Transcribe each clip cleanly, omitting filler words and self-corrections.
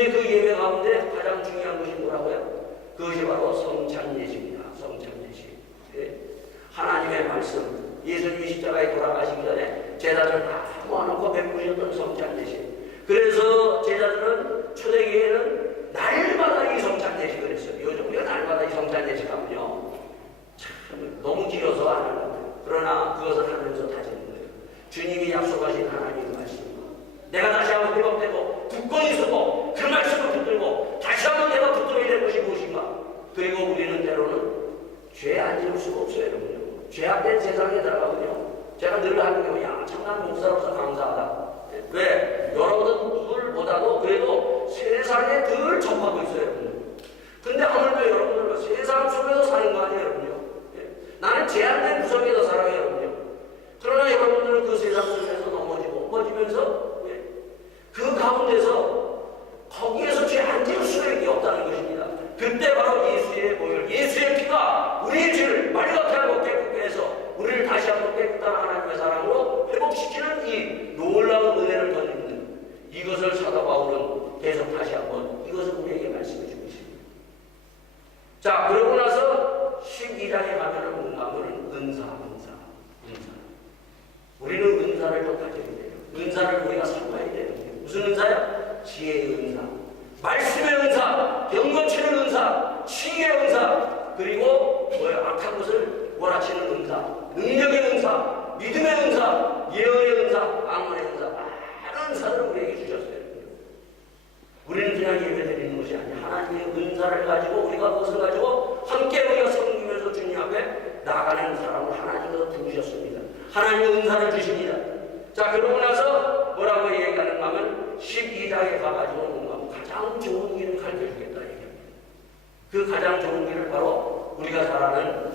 이제 그 예배 가운데 가장 중요한 것이 뭐라고요? 그것이 바로 성찬예식입니다. 성찬예식. 예. 하나님의 말씀, 예수님이 십자가에 돌아가시기 전에 제자들 다 모아놓고 베푸셨던 성찬예식. 그래서 제자들은 초대교회는 날마다 이 성찬예식을 했어요. 요즘 우리가 날마다 이 성찬예식 하면요, 참 너무 길어서 안 하는 거예요. 그러나 그것을 하면서 다지는 거예요. 주님이 약속하신 하나님의 말씀, 내가 다시 한번 회복되고 굳건히 서고 그 말씀을 붙들고 다시 한번 내가 붙들어야 될 것이 무엇인가. 그리고 우리는 때로는 죄 안 지을 수가 없어요. 여러분요. 죄악된 세상에 들어가면요, 제가 늘 하는 게 뭐냐, 참난 목사로서 감사하다. 왜? 여러분들보다도 그래도 세상에 덜 접하고 있어요. 여러분요. 근데 아무래도 여러분들은 세상 속에서 사는 거 아니에요. 여러분요. 나는 제한된 구석에서 살아요. 여러분요. 그러나 여러분들은 그 세상 속에서 넘어지면서 그 가운데서 거기에서 죄 안 지을 수밖에 없다는 것입니다. 그때 바로 예수의 보혈, 예수의 피가 우리의 죄를 말갛게 하고 깨끗게 해서 우리를 다시 한번 깨끗한 하나님의 사랑으로 회복시키는 이 놀라운 은혜를 덧입는 이것을 사도 바울은 계속 다시 한번 이것을 우리에게 말씀해 주고 있습니다. 자, 그러고 나서 12장에 가면은 뭔가 은사. 우리는 은사를 또 가져야 돼요. 은사를 우리가 삼아야 돼요. 무슨 은사야? 지혜의 은사, 말씀의 은사, 병 고치는 은사, 치유의 은사, 그리고 악한 것을 몰아치는 은사, 능력의 은사, 믿음의 은사, 예언의 은사, 방언의 은사, 많은 은사를 우리에게 주셨어요. 우리는 그냥 예배드리는 것이 아니라 하나님의 은사를 가지고 우리가 그것을 가지고 함께 우리가 섬기면서 주님 앞에 나아가는 사람을 하나님께서 부르셨습니다. 하나님의 은사를 주십니다. 자, 그러고 나서 뭐라고 얘기하는가 하면 12장에 가가지고 뭔가 가장 좋은 길을 가르쳐주겠다 얘기합니다. 그 가장 좋은 길을 바로 우리가 잘 아는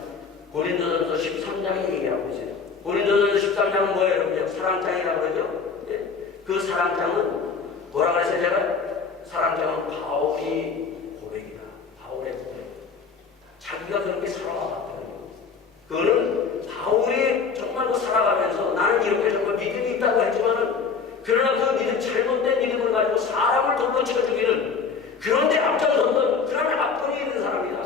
고린도전서 13장에 얘기하고 있어요. 고린도전서 13장은 뭐예요? 여러분? 사랑장이라고 그러죠? 예. 그 사랑장은 뭐라 그랬어요? 제가? 사랑장은 바울이 고백이다. 바울의 고백. 자기가 그렇게 살아왔거든요. 그거는 바울이 정말 그 살아가면서 나는 이렇게 정말 믿음이 있다고 했지만은, 그러나 그 믿음, 잘못된 믿음을 가지고 사람을 덮어쳐주기는, 그런데 앞장섰던 그런 아픔이 있는 사람이다.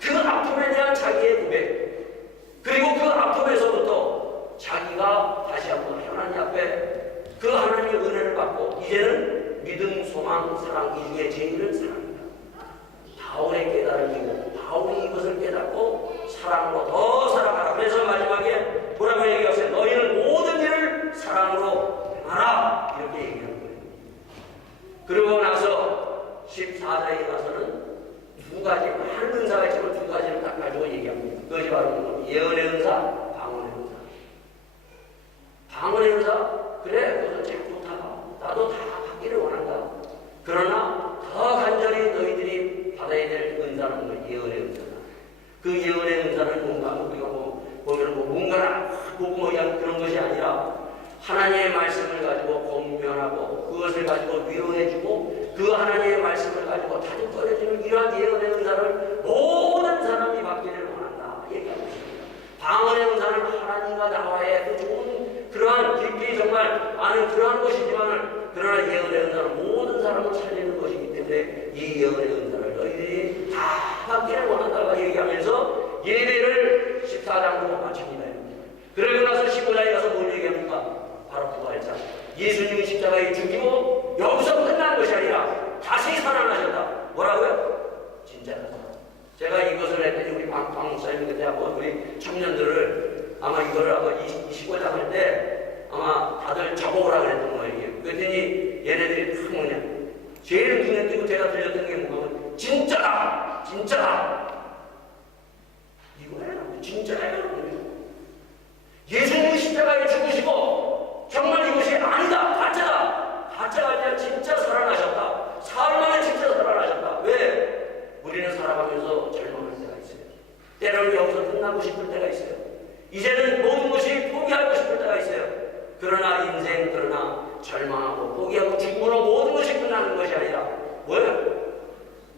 그 아픔에 대한 자기의 고백, 그리고 그 아픔에서부터 자기가 다시 한번 하나님 앞에 그 하나님의 은혜를 받고 이제는 믿음, 소망, 사랑 이 중에 제일은 사랑이다. 바울의 깨달음이고 바울이 이것을 깨닫고 사랑으로 더 살아가라. 그래서 마지막에 뭐라고 얘기하세요? 너희는 모든 일을 사랑으로 행하라. 이렇게 얘기하는 거예요. 그러고 나서 14장에 가서는 두 가지, 많은 은사가 있지만 두 가지를 딱 가지고 얘기합니다. 그것이 바로 예언의 은사, 방언의 은사. 방언의 은사, 그래, 그것은 참 좋다. 나도 다 받기를 원한다. 그러나 더 간절히 너희들이 받아야 될 은사는 예언의 은사다. 그 예언의 은사는 뭔가 우리가 보면 뭔가나 보고 그런 것이 아니라 하나님의 말씀을 가지고 권면하고 그것을 가지고 위로해주고 그 하나님의 말씀을 가지고 다독거려주는 이러한 예언의 은사를 모든 사람이 받기를 원한다 얘기하고 있습니다. 방언의 은사는 하나님과 나와의 그 좋은 그러한 깊이 정말 아는 그러한 것이지만, 그러나 예언의 은사는 모든 사람을 살리는 것이기 때문에 이 예언의 은사를 너희들이 다 받기를 원한다고 얘기하면서 예배를 14장으로 마칩니다. 그러고 나서 15장에 가서 뭘 얘기합니까? 바로 부활장. 예수님이 십자가에 죽이고 여기서 끝난 것이 아니라 다시 살아나셨다. 뭐라고요? 진짜다. 제가 이것을 했더니 우리 방 목사님 그때 한번 우리 청년들을 아마 이거를 아마 25장 할 때 아마 다들 적어오라 그랬던 거예요. 그랬더니 얘네들이 다 뭐냐, 제일 눈에 띄고 제가 들렸던 게 뭐냐면 진짜다! 진짜다! 이거예요. 진짜예요. 예수님이 십자가에 죽으시고 정말 이것이 아니다, 가짜다, 가짜가 아니라 진짜 살아나셨다. 사흘 만에 진짜 살아나셨다. 왜? 우리는 살아가면서 절망할 때가 있어요. 때로는 여기서 끝나고 싶을 때가 있어요. 이제는 모든 것이 포기하고 싶을 때가 있어요. 그러나 인생, 그러나 절망하고 포기하고 죽음으로 모든 것이 끝나는 것이 아니라 뭐예요?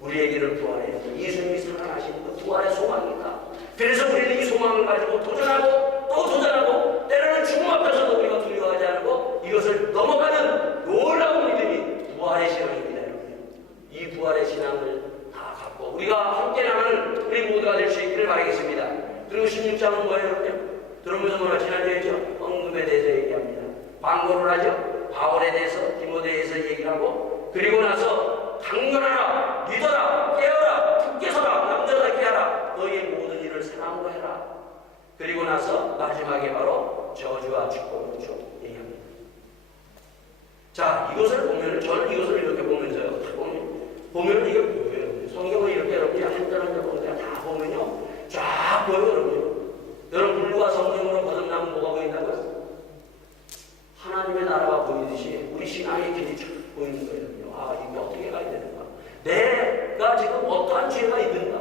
우리에게는 부활해요. 예수님이 살아나신 그 부활의 소망입니다. 그래서 우리는 이 소망을 가지고 도전하고 또 도전하고 때로는 죽음 앞에서도 우리가 두려워하지 않고 이것을 넘어가는 놀라운 믿음이 부활의 시간입니다. 여러분. 히브리서 16장은 뭐예요? 여러분? 들으면서 뭐라 지난주에 했죠? 헌금에 대해서 얘기합니다. 광고를 하죠. 바울에 대해서, 디모데에서 얘기를 하고, 그리고 나서 강건하라, 믿어라, 깨어라, 굳게 서라, 남자답게 하라, 너희의 모든 일을 사랑으로 해라. 그리고 나서 마지막에 바로 저주와 축복을 얘기합니다. 자, 이것을 보면, 저는 이것을 이렇게 보면서요. 보면 이게 뭐예요? 성경을 이렇게 여러분이 한다는 거 다 보면요. 쫙 보여요, 여러분. 여러분, 물과 성경으로 거듭나면 뭐가 보인다고요? 하나님의 나라가 보이듯이 우리 신앙의 길이 쫙 보이는 거예요. 아, 이게 어떻게 가야 되는가? 내가 지금 어떠한 죄가 있는가?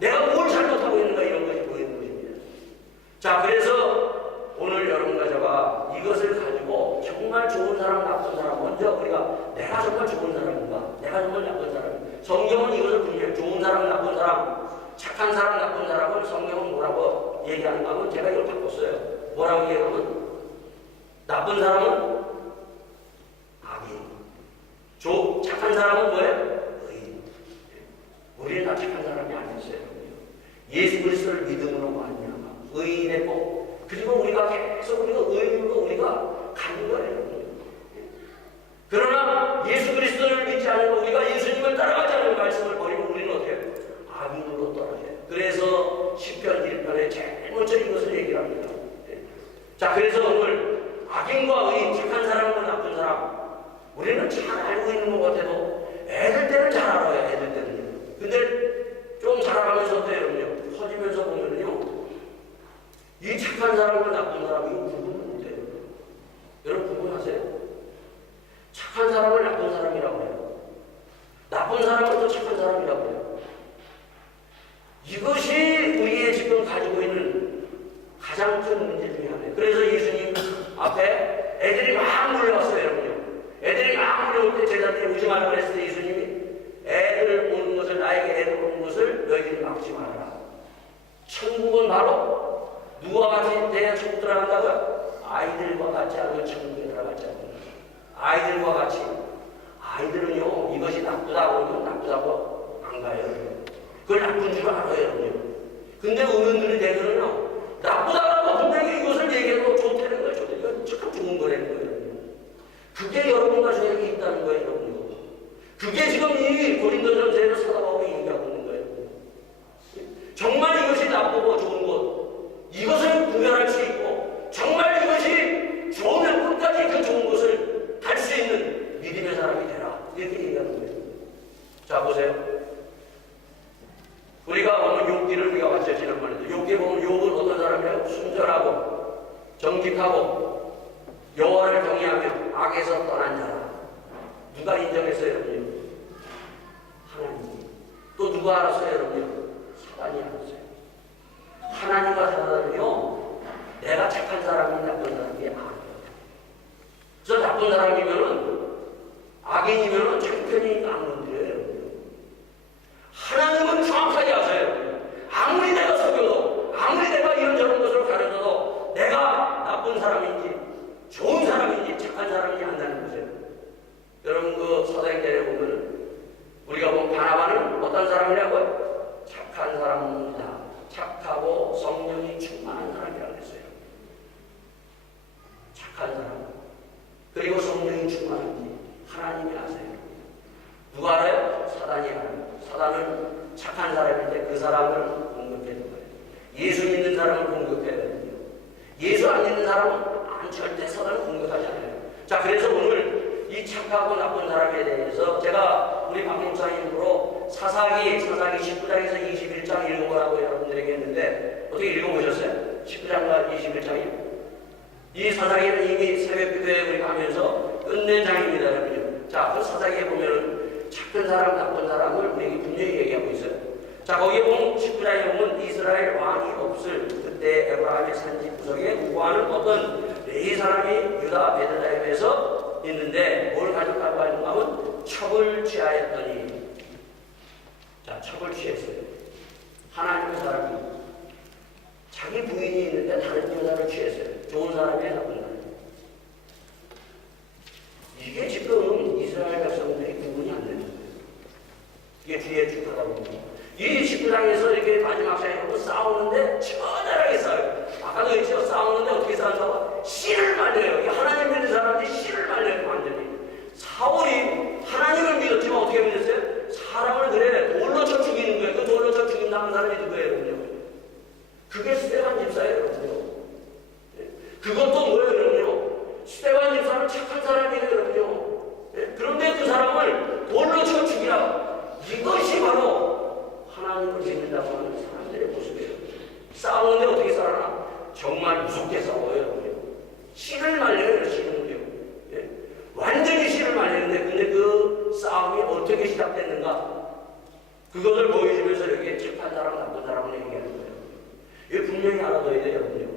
내가 뭘 잘못하고 있는가? 이런 것이 보이는 것입니다. 자, 그래서 오늘 여러분과 제가 이것을 가지고 정말 좋은 사람, 나쁜 사람, 먼저 우리가 내가 정말 좋은 사람인가? 내가 정말 나쁜 사람인가? 성경은 이것을 분명히 좋은 사람, 나쁜 사람, 착한 사람, 나쁜 사람을 성경은 뭐라고 얘기하는가 하면 제가 이걸 바꿨어요. 뭐라고 얘기하면 나쁜 사람은 악인, 착한 사람은 뭐예요? 의인. 우리는 다 착한 사람이 아니었어요. 예수 그리스도를 믿음으로 말미암아 의인의 복, 그리고 우리가 계속 우리가 의인으로 우리가 가는 거예요. 그러나 예수 그리스도를 믿지 않고 우리가 예수님을 따라가지 않는 말씀을 버리면 우리는 어떻게 해요? 악인으로 떨어져요. 그래서 시편 1편에 제일 먼저 이것을 얘기를 합니다. 자, 그래서 오늘 악인과 의인, 착한 사람과 나쁜 사람, 우리는 잘 알고 있는 것 같아도 애들 때는 잘 알아요. 애들 때는요. 근데 좀 자라가면서 또 여러분요, 커지면서 보면요, 이 착한 사람과 나쁜 사람 이거 구분을 못해요. 여러분 구분하세요? 착한 사람을 나쁜 사람이라고 해요. 나쁜 사람을 또 착한 사람이라고 해요. 이것이 우리의 지금 가지고 있는 가장 큰 문제 중에 하나예요. 그래서 예수님 앞에 애들이 막 몰려왔어요, 여러분요. 애들이 막 몰려올 때 제자들이 오지 말라 그랬을 때 예수님이 애들 오는 것을, 나에게 애들 오는 것을 너희들이 막지 말아라. 천국은 바로 누구와 같이 돼야 천국 들어간다고요? 아이들과 같지 않으면 천국에 들어가지 않는다. 아이들과 같이. 아이들은요, 이것이 나쁘다고 하면 나쁘다고 안 가요. 그걸 나쁜 줄 알아요, 여러분요. 근데 어른들이 되면은요, 나쁘다고 분명히 이것을 얘기해도 좋다는 거예요. 이건 참 좋은 거라는 거예요. 그게 여러분과 저에게 있다는 거예요, 여러분요. 그게 지금 이 고린도전서에서 사도바울이 얘기하고 있는 거예요. 정말 이것이 나쁘고 좋은 것, 이것을 구별할 수 있고, 정말 이것이 좋으면 끝까지 그 좋은 것을 갈 수 있는 믿음의 사람이 되라. 이렇게 얘기하는 거예요. 자, 보세요. 우리가 오늘 욥기를 우리가 봤죠, 지난번에도. 욥기에 보면 욥은 어떤 사람이에요? 순전하고 정직하고 여호와를 경외하며 악에서 떠난 자라. 누가 인정했어요, 여러분요? 하나님이. 또 누가 알았어요, 여러분요? 사단이 알았어요. 하나님과 사단은요, 내가 착한 사람이 나쁜 사람이 아니에요. 그래서 나쁜 사람이면은, 악인이면은 자기 편이 안 건드려요. 하나님은 정확하게 아세요. 아무리 내가 속여도, 아무리 내가 이런저런 것을 가르쳐도 내가 나쁜 사람인지 좋은 사람인지 착한 사람인지 안다는 거죠. 여러분 그 사도행전에 보면 우리가 본 바나바는 어떤 사람이라고요? 착한 사람입니다. 착하고 성령이 충만한 사람이라고 했어요. 착한 사람. 그리고 성령이 충만한지 하나님이 아세요. 누가 알아요? 사단이 알아요. 사단은 착한 사람인데 그 사람을 공격해야 되는 거예요. 예수 믿는 사람을 공격해야 되거든요. 예수 안 믿는 사람은 절대 사단을 공격하지 않아요. 자, 그래서 오늘 이 착하고 나쁜 사람에 대해서 제가 우리 박 목사님으로 사사기 19장에서 21장 읽어보라고 여러분들에게 했는데 어떻게 읽어보셨어요? 19장과 21장이요? 이 사사기는 이미 새벽 기도에 우리 가면서 끝낸 장입니다, 여러분요. 자, 그 사사기에 보면은 착한 사람, 나쁜 사람을 우리에게 분명히 얘기하고 있어요. 자, 거기에 보면 19장에 보면 이스라엘 왕이 없을 그때 에브라임의 산지 구석에 구하는 어떤 레위 사람이 유다 베들레헴에서 있는데 뭘 가졌다고 하는가 하면 첩을 취하였더니, 자, 첩을 취했어요. 하나님의 사람이 자기 부인이 있는데 다른 여자를 취했어요. 좋은 사람이에요, 나쁜 사람이에요? 이게 지금 이스라엘 백성들이 구분이 안 되는 거예요. 이게 뒤에 쭉 하다 보면 이 19장에서 이렇게 마지막 장에 보면 싸우는데 처절하게 치열하게 싸워요. 아까도 얘기했죠. 싸우는데 어떻게 싸운다고? 씨를 말려요. 하나님 믿는 사람들이 씨를 말려요. 완전히. 사울이 하나님을 믿었지만 어떻게 믿었어요? 사람을 그래 돌로 쳐 죽이는 거예요. 그 돌로 쳐 죽인다는 사람이 누구예요? 그게 스데반 집사예요. 그것도 뭐예요? 스데반 집사는 착한 사람이에요. 그런데 그 사람을 돌로 쳐 죽이라. 이것이 바로 하나님을 믿는다고 하는 사람들의 모습이에요. 싸우는데 어떻게 살아나? 정말 무섭게 싸워요. 씨를 말려요. 씨는요. 완전히 씨를 말리는데 근데 그 싸움이 어떻게 시작됐는가? 그것을 보여주면서 여기에 착한 사람, 나쁜 사람을 얘기하는 거예요. 이거 분명히 알아둬야 돼요.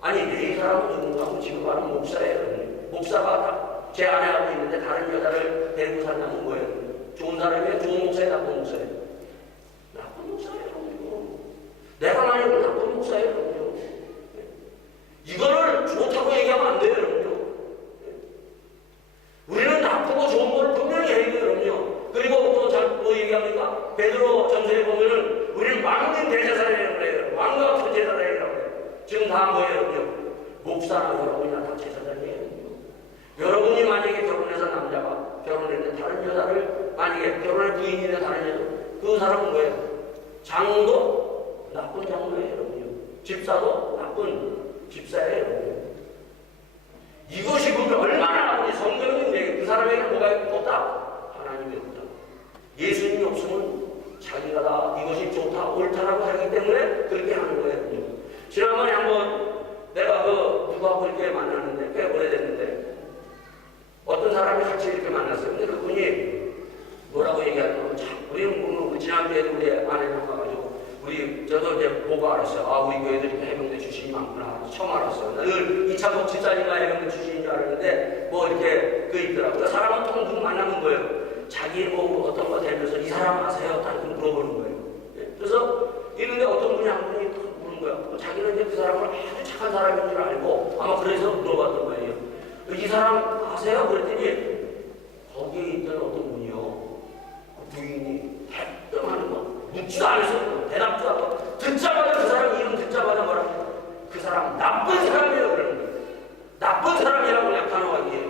아니, 이 사람은 누군가 하고 지금 하는 목사예요. 목사가 제 아내하고 있는데 다른 여자를 데리고 산다는 거예요. 좋은 사람이에요? 좋은 목사예요? 나쁜 목사예요? 나쁜 목사예요. 내가 말하는 나쁜 목사예요. 이거를 좋다고 얘기하면 안 돼요. 우리는 나쁘고 좋은 걸 분명히 해야 돼요. 그리고 또 뭐 얘기합니까? 베드로 전서에 보면은 우리는 왕님 대제사장이라고 그래요. 왕과 부제사장이라고 그래요. 지금 다 뭐예요? 목사나 여러분이나 다 제사장이에요. 여러분이 만약에 결혼해서 남자가 결혼했는데 다른 여자를 만약에 결혼할 부인이나 다른 여자 그 사람은 뭐예요? 장도 나쁜 장로예요. 여러분요. 집사도 나쁜 집사예요. 이것이 보면 얼마나 나쁜지 성경이 그 사람에게 뭐가 없다? 하나님이 없다. 예수님이 없으면 자기가 다 이것이 좋다, 옳다라고 하기 때문에 그렇게 하는 거예요. 지난번에 한번 내가 누구하고 이렇게 만났는데 꽤 오래됐는데 어떤 사람이 같이 이렇게 만났어요. 근데 그분이 뭐라고 얘기하냐면 우리는 보면 지난주에도 우리 아내랑 가가지고 저도 이제 보고 알았어요. 아, 우리 교회들이 해병대 출신이 많구나. 처음 알았어요. 늘 이창복 집사님과 해병대 출신인 줄 알았는데 뭐 이렇게 있더라고요. 사람은 또 누구 만나는 거예요. 자기 뭐 어떤 거 되면서 이 사람 아세요? 딱 물어보는 거예요. 그래서 이런데 어떤 분이 한 분이 물은 거예요. 자기는 이제 그 사람을 아주 착한 사람인 줄 알고 아마 그래서 물어봤던 거예요. 이 사람 아세요? 그랬더니 거기에 있던 어떤 분이요. 부인이 해병하는 거 묻지도 않으셨고 대답도 하고 듣자마자 그 사람 이름 듣자마자 뭐라고 그 사람 나쁜 사람이에요. 그러는 거예요. 나쁜 사람이라고 그냥 단호하게 해요.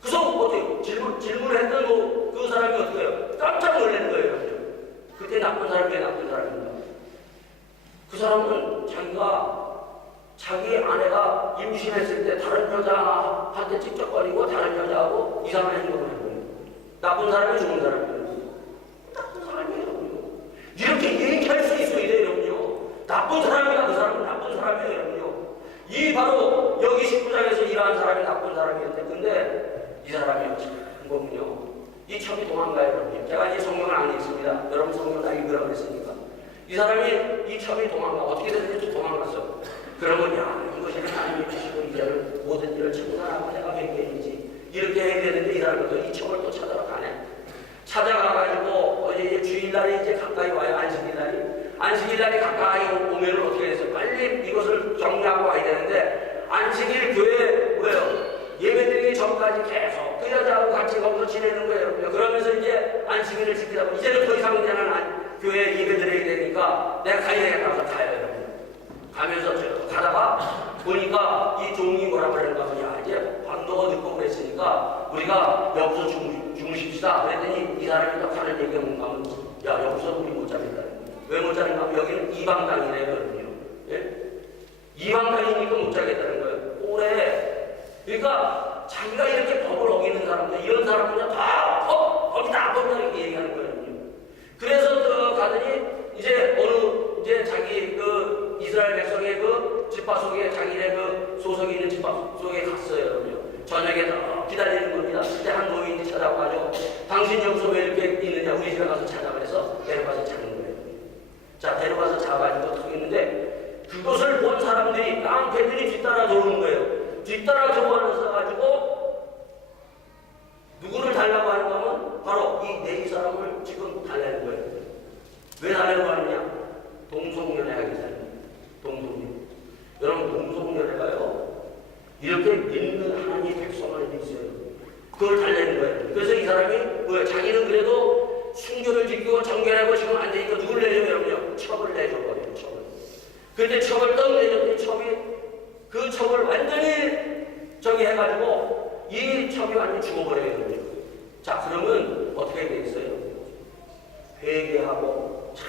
그래서 어떻게 질문을 했던 그 사람이 어떻게 해요? 깜짝 놀라는 거예요. 그때 나쁜 사람이 나쁜 사람입니다. 그 사람은 자기 아내가 임신했을 때 다른 여자한테 찝쩍거리고 다른 여자하고 이상한 행동을 하는 거예요. 나쁜 사람이 좋은 사람이에요. 나쁜 사람이에요. 이렇게 얘기할 수 있어야 돼요. 나쁜 사람이다. 그 사람은 나쁜 사람이에요. 이 바로 여기 19장에서 일하는 사람이 나쁜 사람이었는데 근데 이 사람이 한 거군요. 이 첩이 도망가요. 여러분. 제가 이제 성경을 안 읽습니다. 여러분 성경 다 읽으라고 그랬으니까. 이 사람이 이 첩이 도망가. 어떻게 됐는지 도망갔어. 그러면 이것이 하나님이 주시고 이제는 모든 일을 청산하고 내가 뵙겠는지 이렇게 해야 되는데 이 사람은 이 첩을 또 찾아러 가네. 찾아가가지고 이제 주일날이 이제 가까이 와요. 안식일날이 가까이 오면 어떻게 해서 빨리 이것을 정리하고 와야 되는데 안식일 교회 뭐예요? 예배드리기 전까지 계속 그 여자하고 같이 거기서 지내는 거예요. 그러면서 이제 안식일을 지키다 보면 이제는 더 이상 그냥 교회 예배드려야 되니까 내가 가야 되겠다고 가요. 가면서 가다가 보니까 이 종이 뭐라고 그러는가 하면 이제 반도가 늦고 그랬으니까 우리가 여기서 주무십시다. 그랬더니 이 사람이 딱 하는 얘기가 뭔가 하면 야 여기서 우리 못 자겠다. 왜 못 자는가 하면 여기는 이방 땅이래요. 예? 이방 땅이니까 못 자겠다는 거예요. 오래. 그러니까 자기가 이렇게 법을 어기는 사람들 이런 사람들은 다 법이다 이렇게 얘기하는 거예요. 그래서 가더니 이제 이제 자기 이스라엘 백성의 지파 속에 자기네 소속이 있는 지파 속에 갔어요. 저녁에 기다리는 겁니다. 그때 한 노인이 찾아와가지고 당신 여기서 왜 이렇게 있느냐 우리 집에 가서 자자 그래서 데려가서 자는 거예요. 자 데려가서 자가지고 서 있는데 그것을 본 사람들이 깡패들이 뒤따라 들어오는 거예요. 뒤따라 들어와서 가지고 누구를 달라고 하는가 하면 바로 이 네 사람을 지금 달라는 거예요. 왜 달라고 하느냐? 동성연애하겠다는 동성연애. 여러분 동성연애가요 이렇게 믿는 하나님의 백성 안에 있어요. 그걸 달래는 거예요. 그래서 이 사람이 뭐야? 자기는 그래도 순교를 지키고 정결하고 지금 안 되니까 누굴 내줘요? 여러분요? 첩을 내줘버려요. 첩을. 그때 첩을 떡 내줬더니 첩이 그 첩을 완전히 저기 해가지고 이 첩이 완전히 죽어버려요. 자, 그러면 어떻게 되겠어요? 회개하고 참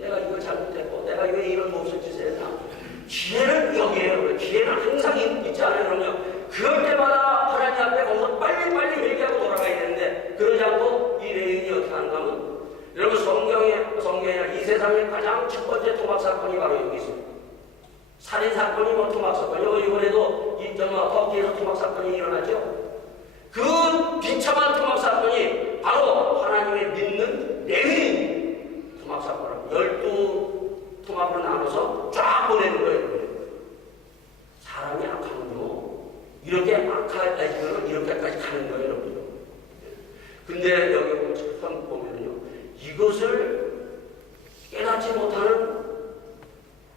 내가 이걸 잘못했고 내가 왜 이런 몹쓸 짓을 했나? 기회는 여기에요. 기회는 항상 있지 않아요? 그러면 그럴 때마다 하나님 앞에 거기서 빨리빨리 회개하고 돌아가야 되는데 그러지 않고 이 레인이 어떻게 하는가 하면 여러분 성경에 이 세상의 가장 첫 번째 토막 사건이 바로 여기 있습니다. 살인 사건이 뭐 토막 사건이요. 이번에도 터키에서 토막 사건이 일어났죠. 그 비참한 토막 사건이 바로 하나님의 믿는 레위인 토막 사건이라고 12토막으로 나눠서 쫙 보내는 거예요. 사람이 악하면요 이렇게 악하면 이렇게까지 가는 거예요, 여러분. 근데 여기 참 보면요 이것을 깨닫지 못하는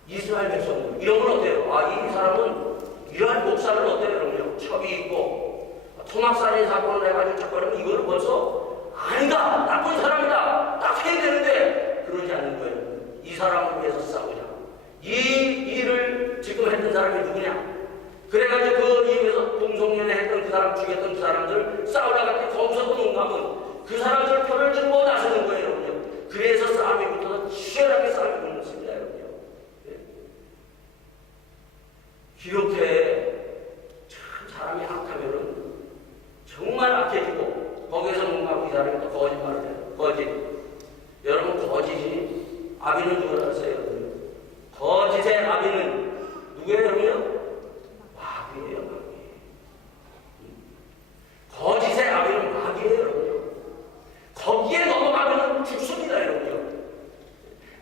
이스라엘 백성들 이런 건 어때요? 아, 이 사람은 이러한 목사를 어때요? 여러분요 첩이 있고 토막살인 사건을 해가지고 잡아내면 이거는 벌써 아니다, 나쁜 사람이다 딱 해야 되는데 그러지 않는 거예요. 이 사람을 위해서 싸우자. 이 일을 지금 했던 사람이 누구냐? 그래가지고 그 이후에서 동성연애 했던 그 사람, 죽였던 그 사람들 싸우다가 거기서도 농담은 그 사람들 표를 들고 나서는 거예요, 여러분요. 그래서 싸움이 붙어서 치열하게 싸움이 붙습니다, 여러분요. 네. 이렇게 참 사람이 악하면은 정말 악해지고 거기에서 농담하고 이 사람이 또 거짓말을 해요. 거짓. 여러분 거짓이 아비는 누구라 하세요? 거짓의 아비는 누구예요, 여러분요? 마귀예요, 마귀. 거짓의 아비는 마귀예요, 여러분요. 거기에 넘어가면 죽습니다, 여러분요.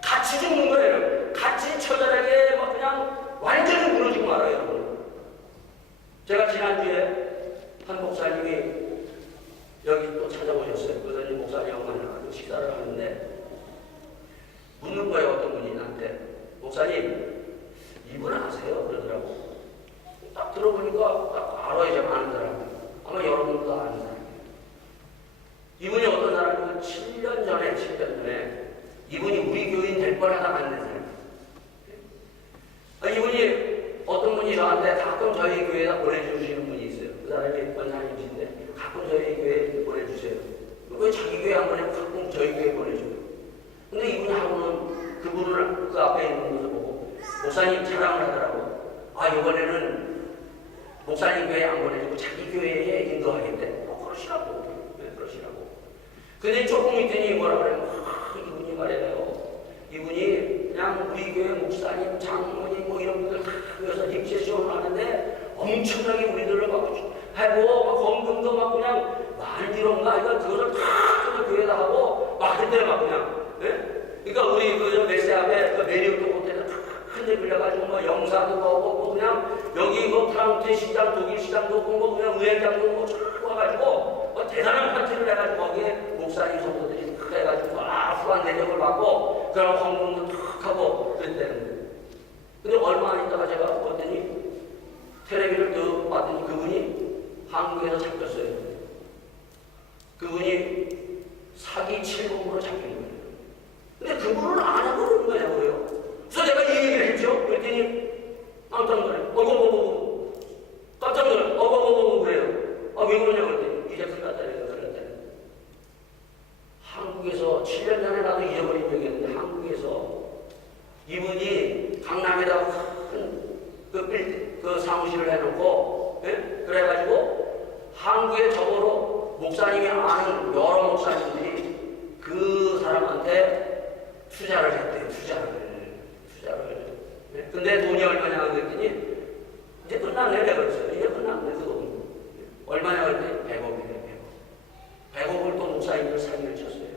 같이 죽는 거예요. 같이 처절하게 막 그냥 완전히 무너지고 말아요, 여러분. 제가 지난주에 한 목사님이 여기 또 찾아오셨어요. 그래서 목사님 엄마랑 식사를 하는데 묻는 거예요, 어떤 분이 나한테. 목사님, 이분 아세요? 그러더라고. 딱 들어보니까 딱 알아요, 제가 아는 사람. 아마 여러분도 아는 사람이에요. 이분이 어떤 사람이면 7년 전에 이분이 우리 교인 될 뻔하다 만난 사람. 이분이 어떤 분이 저한테 가끔 저희 교회에다 보내주시는 분이 있어요. 그 사람이 권사님이신데 가끔 저희 교회에 보내주세요. 왜 자기 교회 안 보내고 가끔 저희 교회에 보내줘요? 근데 이분이 하고는 그분을 그 앞에 있는 것을 보고 목사님 자랑을 하더라고. 아, 이번에는 목사님 교회에 안 보내주고 자기 교회에 인도하겠대. 그러시라고. 네, 그러시라고. 근데 조금 있더니 뭐라 그래요? 이분이 말해요. 이분이 그냥 우리 교회 목사님, 장모님 뭐 이런 분들 다 모여서 립세션을 하는데 엄청나게 우리들을 막 하고 막 건금도 막 그냥 만지런가 이거 그거를 다 교회에다 하고 막 했대요, 막 그냥. 네? 그러니까 우리 그 메시 앞에 그 메리오트 호텔에 큰데 빌려가지고 뭐 영사도 보고 뭐 그냥 여기 뭐 프랑스 시장, 독일 시장도 보고 뭐 그냥 의회장도 뭐쫙 와가지고 뭐 대단한 파티를 해가지고 거기에 목사님 성도들이 탁 해가지고 후한 대접을 받고 그럼 헌금도 탁 하고 그랬대는 거예요. 근데 얼마 안 있다가 제가 봤더니 텔레비를 또 봤더니 그분이 한국에서 잡혔어요. 그분이 사기 7범으로 잡힌 거예요. 근데 그분은 안 하고 그러는 거냐고요. 그래서 내가 이 얘기를 했죠. 그랬더니 깜짝 놀래. 깜짝 놀래. 그래요. 아, 왜 그러냐고 그랬더니 이제 큰일 났다. 한국에서 7년 전에 나도 잊어버린 적이 있는데 한국에서 이분이 강남에다 그 사무실을 해놓고 예? 그래가지고 한국에 적어로 목사님이 아는 여러 목사님들이 그 사람한테 투자를 했대요. 투자를. 예? 근데 돈이 얼마냐 그랬더니 이제 끝났네 내가 그랬어요. 이제 끝났네 그 돈. 얼마냐 그랬더니 100억이래. 100억을 또 목사님들 사기를 쳤어요.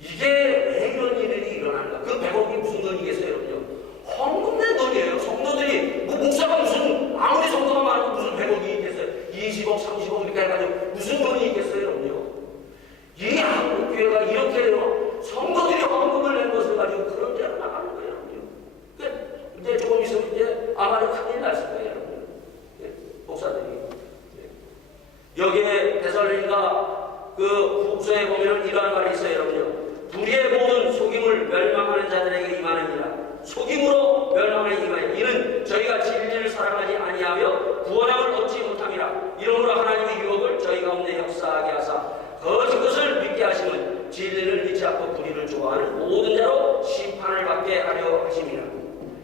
이게 왜 이런 일이 일어나는가? 그 100억이 무슨 돈이겠어요, 여러분요? 헌금 낸 돈이에요. 성도들이 뭐 목사가 무슨 아무리 성도가 많아도 무슨 100억이 있겠어요? 20억, 30억 이렇게 해가지고 무슨 돈이 있겠어요, 여러분요? 이 한국 교회가 이렇게 성도들이 헌금을 낸 것을 가지고 그런 데로 나가는 거예요, 여러분요. 이제 조금 있으면 이제 아마도 큰일 났을 거예요, 여러분. 네, 목사들이. 네. 여기에 데살로니가 그 후서에 보면 이러한 말이 있어요, 여러분요. 불의의 모든 속임을 멸망하는 자들에게 임하느니라. 속임으로 멸망하는 임하여 이는 저희가 진리를 사랑하지 아니하며 구원함을 얻지 못함이라. 이러므로 하나님의 유혹을 저희 가운데 역사하게 하사 거짓 것을 믿게 하시면 진리를 믿지 않고 불의를 좋아하는 모든 자로 심판을 받게 하려 하심이라.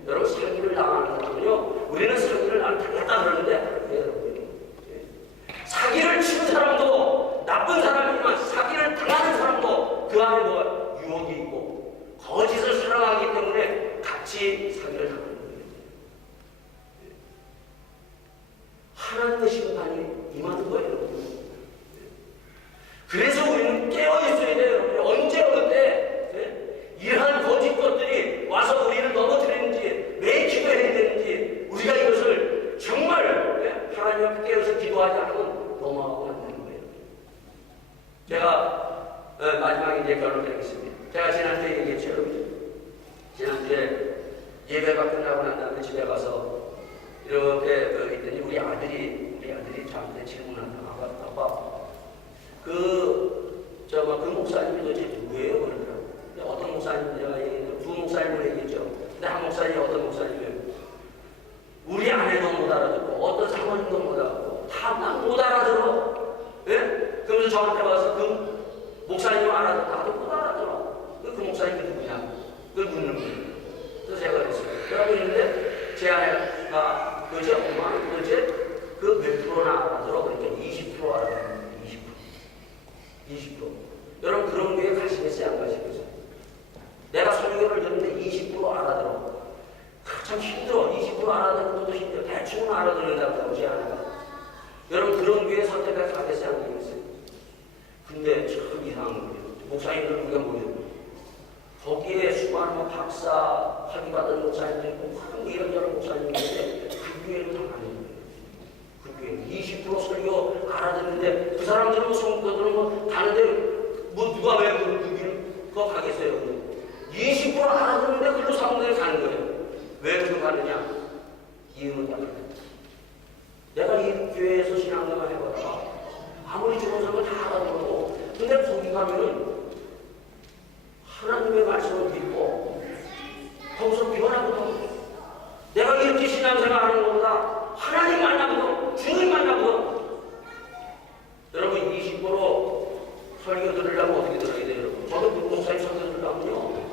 여러분, 사기를 당하는 사람은요, 우리는 사기를 당했다 그러는데, 사기를 치는 사람도 나쁜 사람이지만 사기를 당하는 사람도 그 안에 뭐가 유혹이 있고 거짓을 사랑하기 때문에 같이 사기를 당하는 거예요. 하나님의 심판이 임하는 거예요. 그래서 우리는 깨어있어야 돼요. 여러분. 언제 어느 때 이러한 거짓 것들이 와서 우리를 넘어뜨리는지, 왜 기도해야 되는지, 우리가 이것을 정말 하나님 앞에 깨어서 기도하지 않으면 넘어가고 안 되는 거예요. 제가 마지막에 이제 결론드리겠습니다. 제가 지난주에 얘기했죠. 지난주에 예배가 끝나고 난 다음에 집에 가서 이렇게 있더니 우리 아들이 저한테 질문한다. 아빠, 그 목사님이 도대체 누구예요? 그러더라고요. 어떤 목사님, 제가 두 목사님을 얘기했죠. 근데 한 목사님이 어떤 목사님이에요? 우리 아내도 못 알아듣고, 어떤 사모님도 못 알아듣고, 다 못 알아들어. 예? 그러면서 저한테 와서 그 목사님 알아듣고, 나도 못 알아들어. 그 목사님이 누구냐? 그걸 묻는 거예요. 그래서 제가 그랬어요. 그러고 있는데, 제 아내가, 그제 엄마는 도대체 그 몇 프로나 알아들어? 그러니까 20% 알아들어. 20%. 여러분, 그런 교회 가시겠어요? 안 가시겠어요? 내가 설교를 듣는데 20% 알아들어. 참 힘들어. 20% 알아듣는 것도 힘들어. 대충은 알아듣는다고 보지 않아요. 여러분, 그런 교회 선택해 가겠어요? 안 가겠어요? 근데 참 이상한 거예요. 목사님들 우리가 모여요. 거기에 수많은 박사 학위 받은 목사님들 있고, 이런저런 목사님인데 그 교회로 다 가는 거예요. 그 교회 20% 설교 알아듣는데 그 사람들은 성도들은 다른데 누가 왜 그거 가겠어요? 20% 알아듣는데 그걸로 사람들이 가는 거예요. 왜 그렇게 가느냐? 이유는 다 그래요. 내가 이 교회에서 신앙생활 해봐라. 아무리 좋은 사람을 다 알아들어도 근데 거기 가면은 하나님의 말씀을 믿고 거기서 변하거든. 내가 이렇게 신앙생활 하는 것보다 하나님 만나고 주님 만나고 여러분 20% 설교 들으려면 어떻게 들어야 돼요? 여러분? 저도 목사님 설교 들으려면요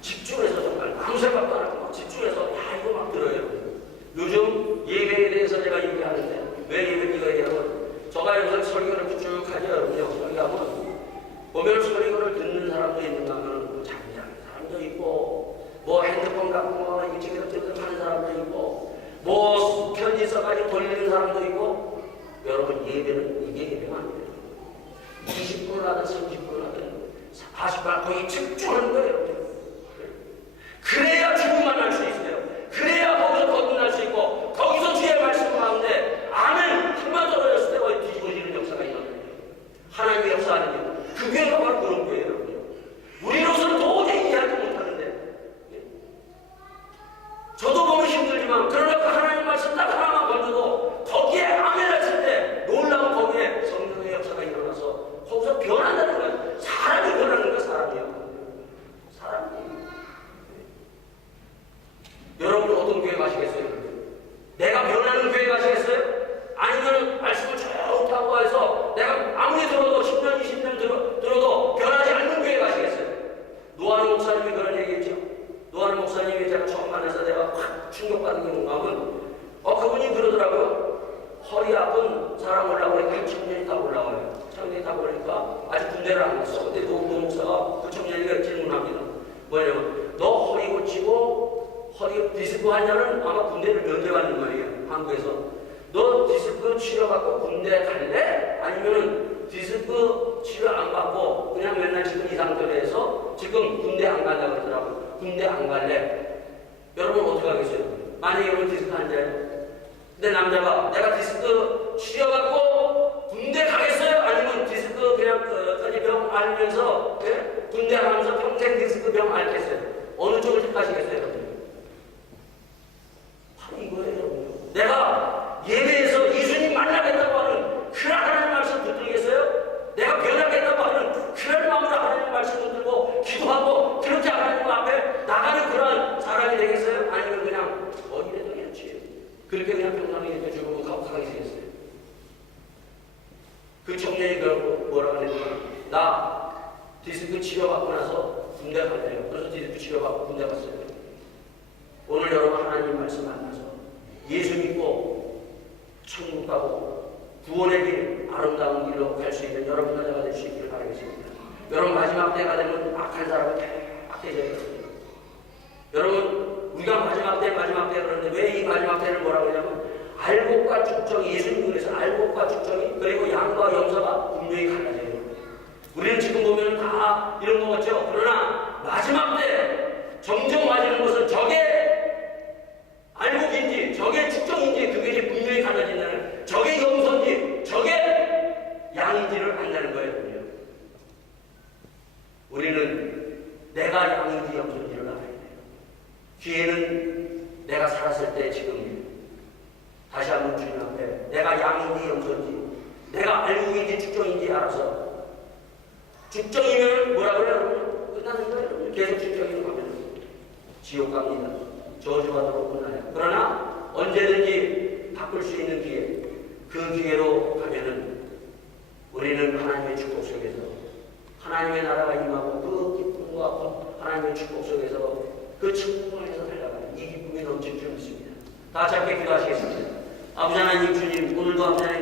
집중해서 정말 아무 생각도 안 하고 집중해서 이거 막 들어요. 요즘 예배에 대해서 제가 얘기하는데 왜 예배가 얘기하면 저가 여기서 설교를 쭉 하죠. 여러분요. 설교하면 보면 설교를 듣는 사람도 있는가 하면 잠자는 사람도 있고 뭐 핸드폰 갖고 뭐 일찍에서 하는 사람도 있고 뭐 편지 써가지고 돌리는 사람도 있고 여러분 예배는 이게 예배가 안 돼요. 20%나든 30%나든 40% 거의 집중하는 거예요. 그래야 주님 만날 수 있어요. 그래야 거기서 거듭날 수 있고 거기서 주의 말씀 가운데 아멘 한번 떨어졌을 때 거의 뒤집어지는 역사가 일어나요. 하나님의 역사하는 그 교회가 바로 그런 거예요. 우리로서는 도저히 이해하지 못하는데 저도 보면 힘들지만 그러나 하나님 말씀 딱 하나만 건져도 거기에 아멘 했을 때 놀라운 거기에 성령의 역사가 일어나서 거기서 변한다는 거예요. 사람이 변하는 거예요. 사람이요. 사람이. 여러분 어떤 교회 가시겠어요? 내가 변하는 교회 가시겠어요? 아니면 말씀을 쭉 타고 해서 내가 아무리 들어도 10년, 20년 들어도 변하지 않는 교회 가시겠어요? 노아는 목사님이 그런 얘기했죠. 노아는 목사님이 제가 처음 만나서 내가 확 충격받은 게 뭔가 하면 그분이 그러더라고요. 허리 아픈 사람 올라오니까 한 청년이 다 올라와요. 청년이 다 오니까 아직 군대를 안 갔어. 근데 노 목사가 그 청년이가 질문합니다. 뭐냐면 너 허리 고치고 허리 디스크 환자는 아마 군대를 면제 받는 거예요. 한국에서. 너 디스크 치료받고 군대 갈래? 아니면은 디스크 치료 안 받고 그냥 맨날 지금 이 상태로 해서 지금 군대 안 간다고 그러더라고요. 군대 안 갈래? 여러분 어떻게 하겠어요? 만약에 여러분 디스크 환자예요? 근데 남자가 내가 디스크 치료받고 군대 가겠어요? 아니면 디스크 그냥 병 앓으면서 군대 가면서 평생 디스크 병 앓겠어요? 어느 쪽을 택하시겠어요? 바로 이거예요. 내가 예배에서 예수님 만나겠다고 하는 그런 하나님 말씀 붙들겠어요? 내가 변하겠다고 하는 그런 마음으로 하나님 말씀 붙들고 기도하고 그 청년이 그러고 뭐라고 그랬더니 나 디스크 치료받고 나서 군대 갈래요. 그래서 디스크 치료받고 군대 갔어요. 오늘 여러분 하나님 말씀 만나서 예수 믿고 천국 가고 구원의 길, 아름다운 길로 갈 수 있는 여러분과 제가 될 수 있기를 바라겠습니다. 여러분 마지막 때가 되면 악한 사람은 딱 되져야 됩니다. 여러분 우리가 마지막 때 그러는데 왜 이 마지막 때를 뭐라고 하냐면 알곡과 죽정이 예수님께서 알곡과 죽정이 그리고 양과 염소가 분명히 갈라져요. 우리는 지금 보면 다 이런 거 같죠. 그러나 마지막 때 정정 맞이는 것은 저게 알곡인지 저게 죽정인지 그게 이제 분명히 갈라진다는 저게 염소인지 저게 양인지를 안다는 거예요. 우리는 내가 양인지 염소인지를 알아야 돼요. 기회는 내가 살았을 때 지금 다시 한번 주님 앞에 내가 양인지 염소인지 내가 알곡인지 죽정인지 알아서 죽정이면 뭐라 그래요? 끝나는 거예요. 계속 죽정이면 가면 지옥 갑니다. 저주받도록 끝나요. 그러나 언제든지 바꿀 수 있는 기회 그 기회로 가면은 우리는 하나님의 축복 속에서 하나님의 나라가 임하고 그 기쁨과 하나님의 축복 속에서 그 천국에서 살아가는 이 기쁨이 넘칠 줄 믿습니다. 다 함께 기도하시겠습니다. 아버지 하나님 주님 오늘도 아버지 하나님